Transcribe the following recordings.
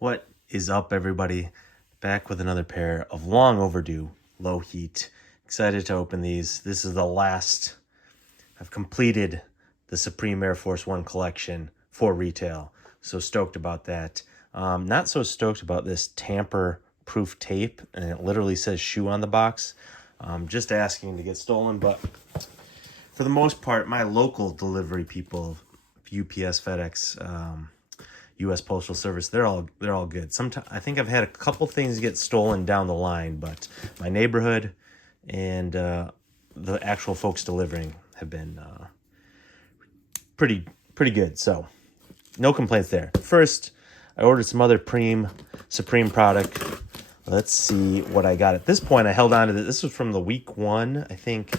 What is up, everybody? Back with another pair of long overdue Lowheat. Excited to open these. This is the last. I've completed the Supreme Air Force One collection for retail. So stoked about that. Not so stoked about this tamper-proof tape, and it literally says shoe on the box. Just asking to get stolen, but for the most part, my local delivery people, UPS, FedEx, U.S. Postal Service, they're all good. Sometimes I think I've had a couple things get stolen down the line, but my neighborhood and the actual folks delivering have been pretty good. So no complaints there. First, I ordered some other Supreme product. Let's see what I got. At this point, I held on to this. This was from the week one, I think,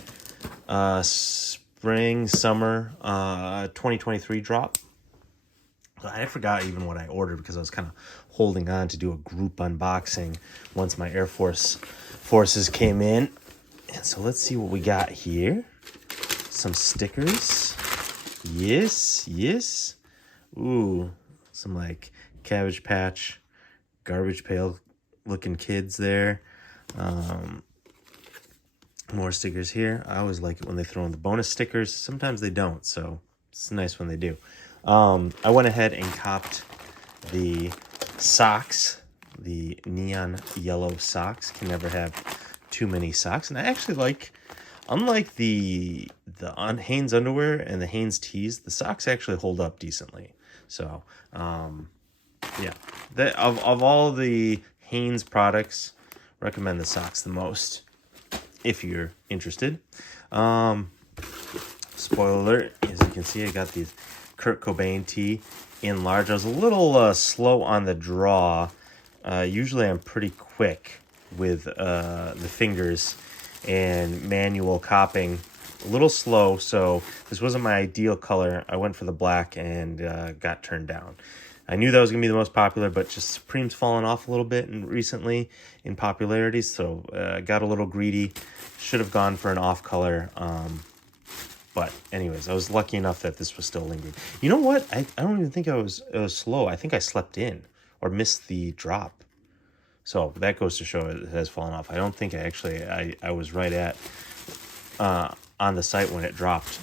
spring, summer, 2023 drop. I forgot even what I ordered because I was kind of holding on to do a group unboxing once my Air Forces came in. And so let's see what we got here. Some stickers. Yes. Ooh, some like Cabbage Patch, Garbage Pail looking kids there. More stickers here. I always like it when they throw in the bonus stickers. Sometimes they don't, so it's nice when they do. I went ahead and copped the socks, the neon yellow socks. Can never have too many socks. And I actually like, unlike the Hanes underwear and the Hanes tees, the socks actually hold up decently. So, yeah, of all the Hanes products, recommend the socks the most if you're interested. Spoiler alert, as you can see, I got these Kurt Cobain tee in large. I was a little slow on the draw. Usually I'm pretty quick with the fingers and manual copying. A little slow, so this wasn't my ideal color. I went for the black and got turned down. I knew that was going to be the most popular, but just Supreme's fallen off a little bit recently in popularity, so I got a little greedy. Should have gone for an off color. But anyways, I was lucky enough that this was still lingering. You know what? I don't even think I was slow. I think I slept in or missed the drop. So that goes to show it has fallen off. I don't think I was right at on the site when it dropped.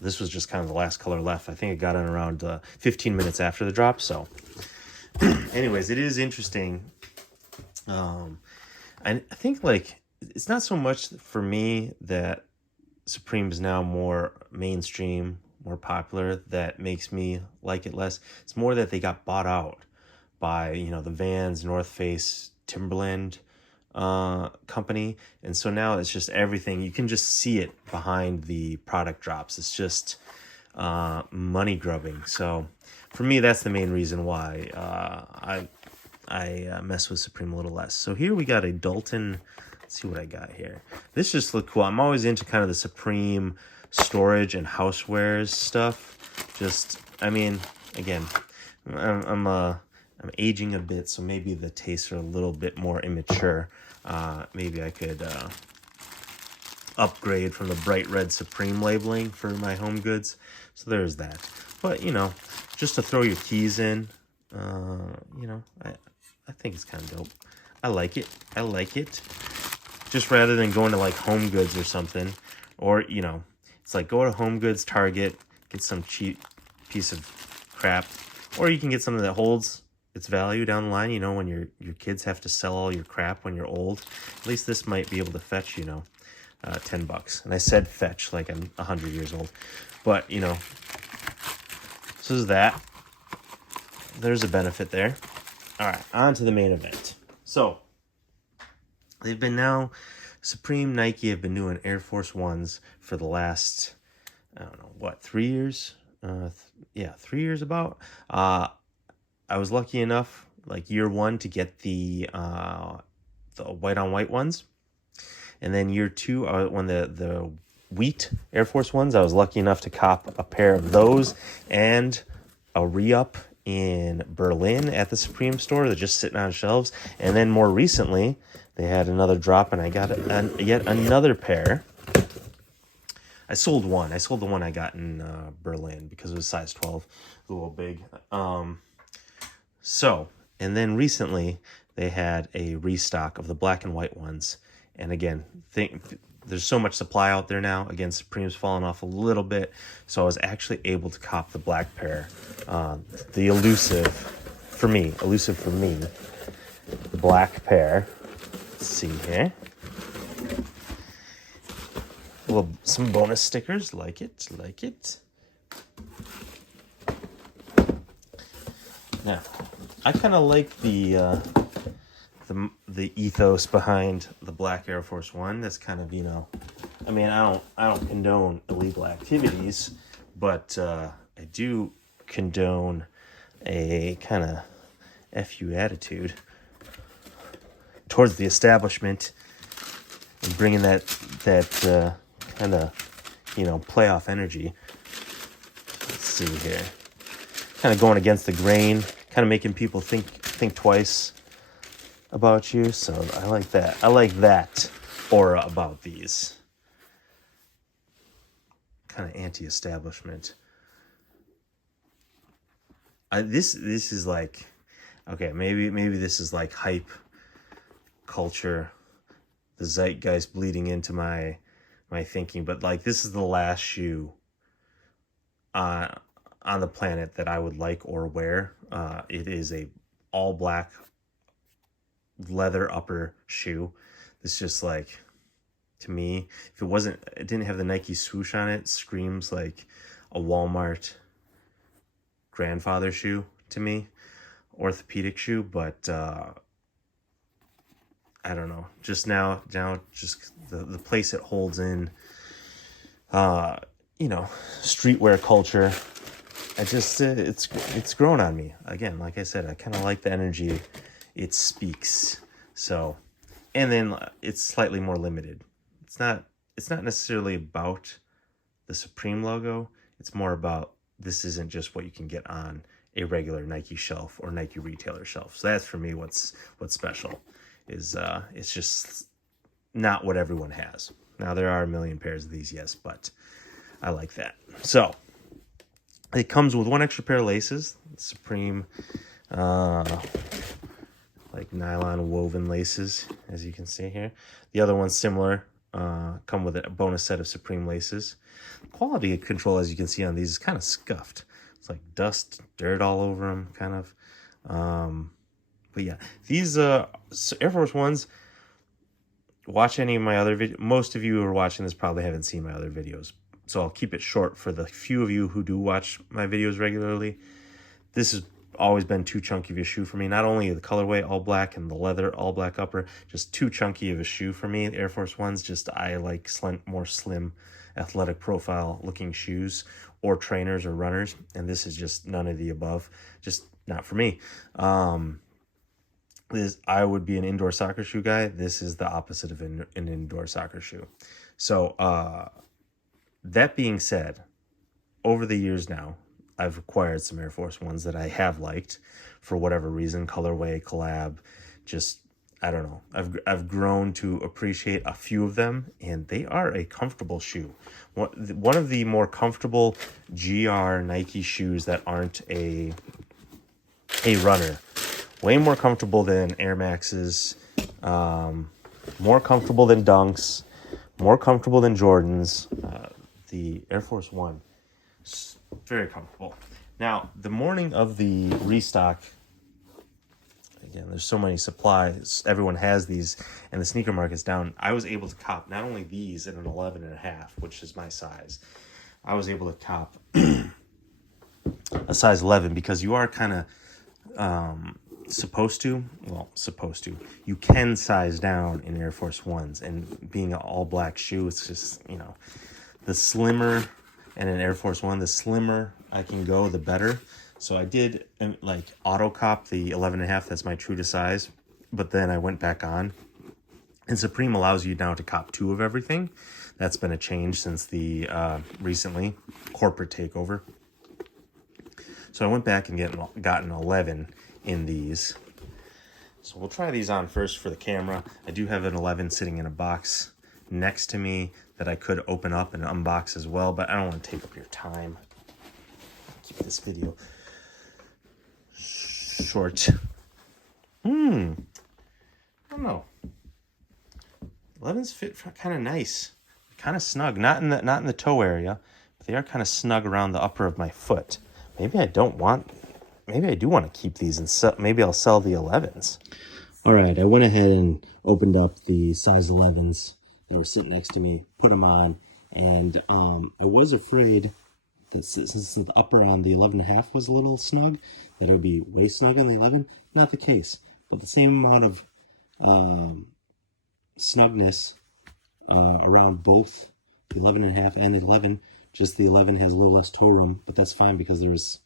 This was just kind of the last color left. I think it got in around 15 minutes after the drop. So anyways, it is interesting. I think like it's not so much for me that Supreme is now more mainstream, more popular, that makes me like it less. It's more that they got bought out by, the Vans, North Face, Timberland company. And so now it's just everything. You can just see it behind the product drops. It's just money grubbing. So for me, that's the main reason why I mess with Supreme a little less. So here we got a Dalton. Let's see what I got here. This just looked cool. I'm always into kind of the Supreme storage and housewares stuff. Just, I mean, again, I'm aging a bit, so maybe the tastes are a little bit more immature. Maybe I could upgrade from the bright red Supreme labeling for my home goods. So there's that. But, just to throw your keys in, I think it's kind of dope. I like it. Just rather than going to like Home Goods or something, or it's like go to Home Goods, Target, get some cheap piece of crap, or you can get something that holds its value down the line. When your kids have to sell all your crap when you're old, at least this might be able to fetch $10. And I said fetch like I'm 100 years old, but so this is that. There's a benefit there. All right, on to the main event. So they've been now, Supreme, Nike have been doing Air Force Ones for the last, 3 years? 3 years about. I was lucky enough, like year one, to get the white on white ones. And then year two, when the wheat Air Force Ones, I was lucky enough to cop a pair of those and a re-up in Berlin at the Supreme store. They're just sitting on shelves. And then more recently, they had another drop, and I got yet another pair. I sold one. I sold the one I got in Berlin because it was size 12. It was a little big. So, and then recently they had a restock of the black and white ones. And again, there's so much supply out there now. Again, Supreme's fallen off a little bit. So I was actually able to cop the black pair. The elusive for me, the black pair. Let's see here. Some bonus stickers, like it. Now, I kind of like the ethos behind the black Air Force One. That's kind of, I mean, I don't condone illegal activities, but I do condone a kind of FU attitude towards the establishment and bringing that kind of, playoff energy. Let's see here. Kind of going against the grain, kind of making people think twice about you. So I like that. I like that aura about these. Kind of anti-establishment. This is like, okay, maybe this is like hype culture, the zeitgeist bleeding into my thinking, but like this is the last shoe on the planet that I would like or wear. It is a all black leather upper shoe. It's just like, to me, if it didn't have the Nike swoosh on it, screams like a Walmart grandfather shoe to me, orthopedic shoe. But I don't know, just now just the place it holds in streetwear culture. I just it's grown on me. Again, like I said, I kind of like the energy it speaks. So, and then it's slightly more limited. It's not necessarily about the Supreme logo. It's more about, this isn't just what you can get on a regular Nike shelf or Nike retailer shelf. So that's for me what's special, is it's just not what everyone has. Now there are a million pairs of these, yes, but I like that. So it comes with one extra pair of laces, Supreme, like nylon woven laces, as you can see here. The other one's similar, come with a bonus set of Supreme laces. Quality control, as you can see on these, is kind of scuffed. It's like dust, dirt all over them, kind of. But yeah, these Air Force Ones, watch any of my other videos. Most of you who are watching this probably haven't seen my other videos, so I'll keep it short for the few of you who do watch my videos regularly. This has always been too chunky of a shoe for me. Not only the colorway all black and the leather all black upper, just too chunky of a shoe for me. Air Force Ones, just I like more slim, athletic profile looking shoes, or trainers or runners, and this is just none of the above. Just not for me. I would be an indoor soccer shoe guy. This is the opposite of an indoor soccer shoe. So that being said, over the years now, I've acquired some Air Force Ones that I have liked for whatever reason, colorway, collab, just, I don't know. I've grown to appreciate a few of them, and they are a comfortable shoe. One of the more comfortable GR Nike shoes that aren't a runner. Way more comfortable than Air Maxes, more comfortable than Dunks, more comfortable than Jordans. The Air Force One, very comfortable. Now, the morning of the restock, again, there's so many supplies, everyone has these, and the sneaker market's down. I was able to cop not only these in an 11.5, which is my size. I was able to cop a size 11 because you are kind of supposed to. You can size down in Air Force Ones, and being an all black shoe, it's just, the slimmer, and an Air Force One, the slimmer I can go, the better. So I did like auto cop the 11.5. That's my true to size. But then I went back on, and Supreme allows you now to cop 2 of everything. That's been a change since the recently corporate takeover. So I went back and gotten 11 in these. So we'll try these on first for the camera. I do have an 11 sitting in a box next to me that I could open up and unbox as well, but I don't want to take up your time. Keep this video short. I don't know. 11s fit kind of nice, kind of snug. Not in the toe area, but they are kind of snug around the upper of my foot. Maybe I do want to keep these and maybe I'll sell the 11s. All right, I went ahead and opened up the size 11s that were sitting next to me, put them on, and I was afraid that since the upper on the 11.5 was a little snug, that it would be way snug on the 11. Not the case, but the same amount of snugness around both the 11.5 and the 11. Just the 11 has a little less toe room, but that's fine because there's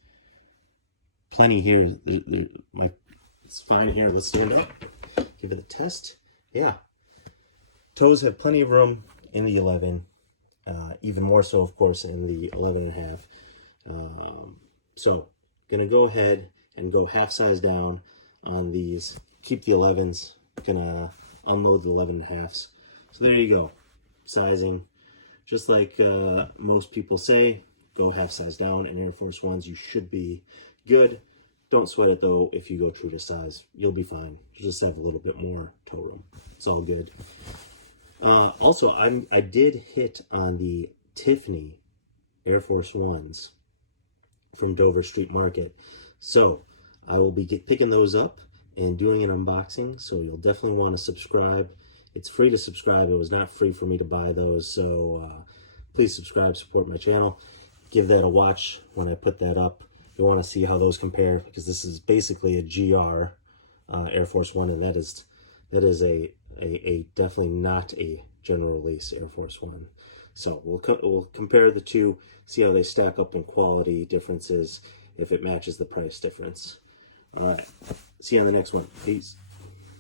plenty here. It's fine here. Let's stand up. Give it a test. Yeah. Toes have plenty of room in the 11. Even more so, of course, in the 11.5. So, gonna go ahead and go half size down on these. Keep the 11s. Gonna unload the 11.5s. So there you go. Sizing. Just like most people say, go half size down. In Air Force Ones, you should be good. Don't sweat it, though, if you go true to size. You'll be fine. You just have a little bit more toe room. It's all good. Also, I did hit on the Tiffany Air Force Ones from Dover Street Market. So I will be picking those up and doing an unboxing. So you'll definitely want to subscribe. It's free to subscribe. It was not free for me to buy those. So please subscribe, support my channel. Give that a watch when I put that up. You want to see how those compare, because this is basically a GR Air Force One, and that is a definitely not a general release Air Force One. So we'll compare the two, see how they stack up in quality differences, if it matches the price difference. All right, see you on the next one. Peace.